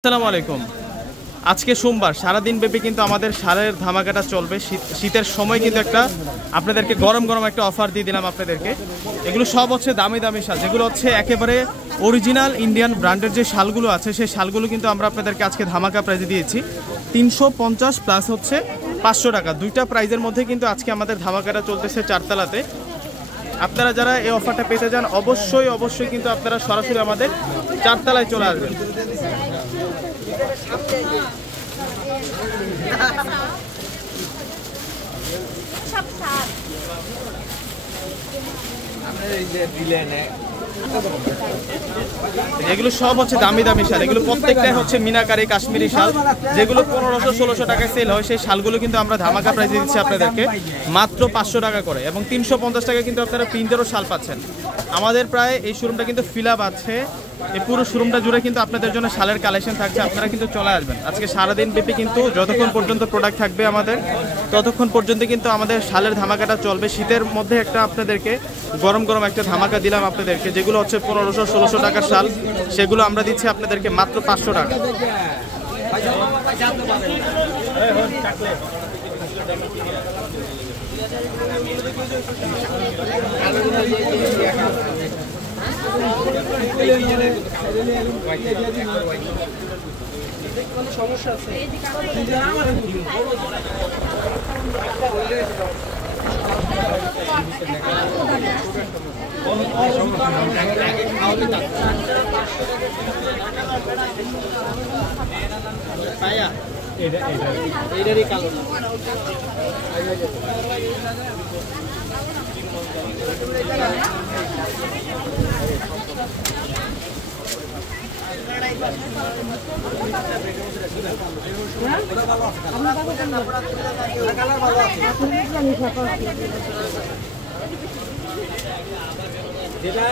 আসসালামু আলাইকুম। আজকে সোমবার সারাদিন ব্যাপী কিন্তু আমাদের শালের ধামাকাটা চলবে। শীতের সময় কিন্তু একটা আপনাদেরকে গরম গরম একটা অফার দিয়ে দিলাম আপনাদেরকে। এগুলো সব হচ্ছে দামি দামি শাল, যেগুলো হচ্ছে একেবারে অরিজিনাল ইন্ডিয়ান ব্র্যান্ডের যে শালগুলো আছে সেই শালগুলো কিন্তু আমরা আপনাদেরকে আজকে ধামাকা প্রাইজে দিয়েছি 350 প্লাস হচ্ছে 500 টাকা। দুইটা প্রাইজের মধ্যে কিন্তু আজকে আমাদের ধামাকাটা চলতেছে চারতলাতে। আপনারা যারা এই অফারটা পেতে যান অবশ্যই কিন্তু আপনারা সরাসরি আমাদের চারতলায় চলে আসবেন। এগুলো সব হচ্ছে দামি দামি শাল, এগুলো প্রত্যেকটাই হচ্ছে মিনাকারি কাশ্মীরি শাল, যেগুলো 1500-1600 টাকায় সেল হয়। সেই শালগুলো কিন্তু আমরা ধামাকা প্রাইসে দিচ্ছি আপনাদেরকে মাত্র 500 টাকা করে, এবং 350 টাকা কিন্তু আপনারা প্রিন্টেরও শাল পাচ্ছেন। আমাদের প্রায় এই শোরুমটা কিন্তু ফিল আপ আছে, এই পুরো শোরুমটা জুড়ে কিন্তু আপনাদের জন্য শালের কালেকশন থাকছে। আপনারা কিন্তু চলে আসবেন আজকে সারাদিন ব্যাপী, কিন্তু যতক্ষণ পর্যন্ত প্রোডাক্ট থাকবে আমাদের ততক্ষণ পর্যন্ত কিন্তু আমাদের শালের ধামাকাটা চলবে। শীতের মধ্যে একটা আপনাদেরকে গরম গরম একটা ধামাকা দিলাম আপনাদেরকে, যেগুলো হচ্ছে 1500-1600 টাকার শাল, সেগুলো আমরা দিচ্ছি আপনাদেরকে মাত্র 500 টাকা। সমস্যা আছে এইটারই কালো যেটা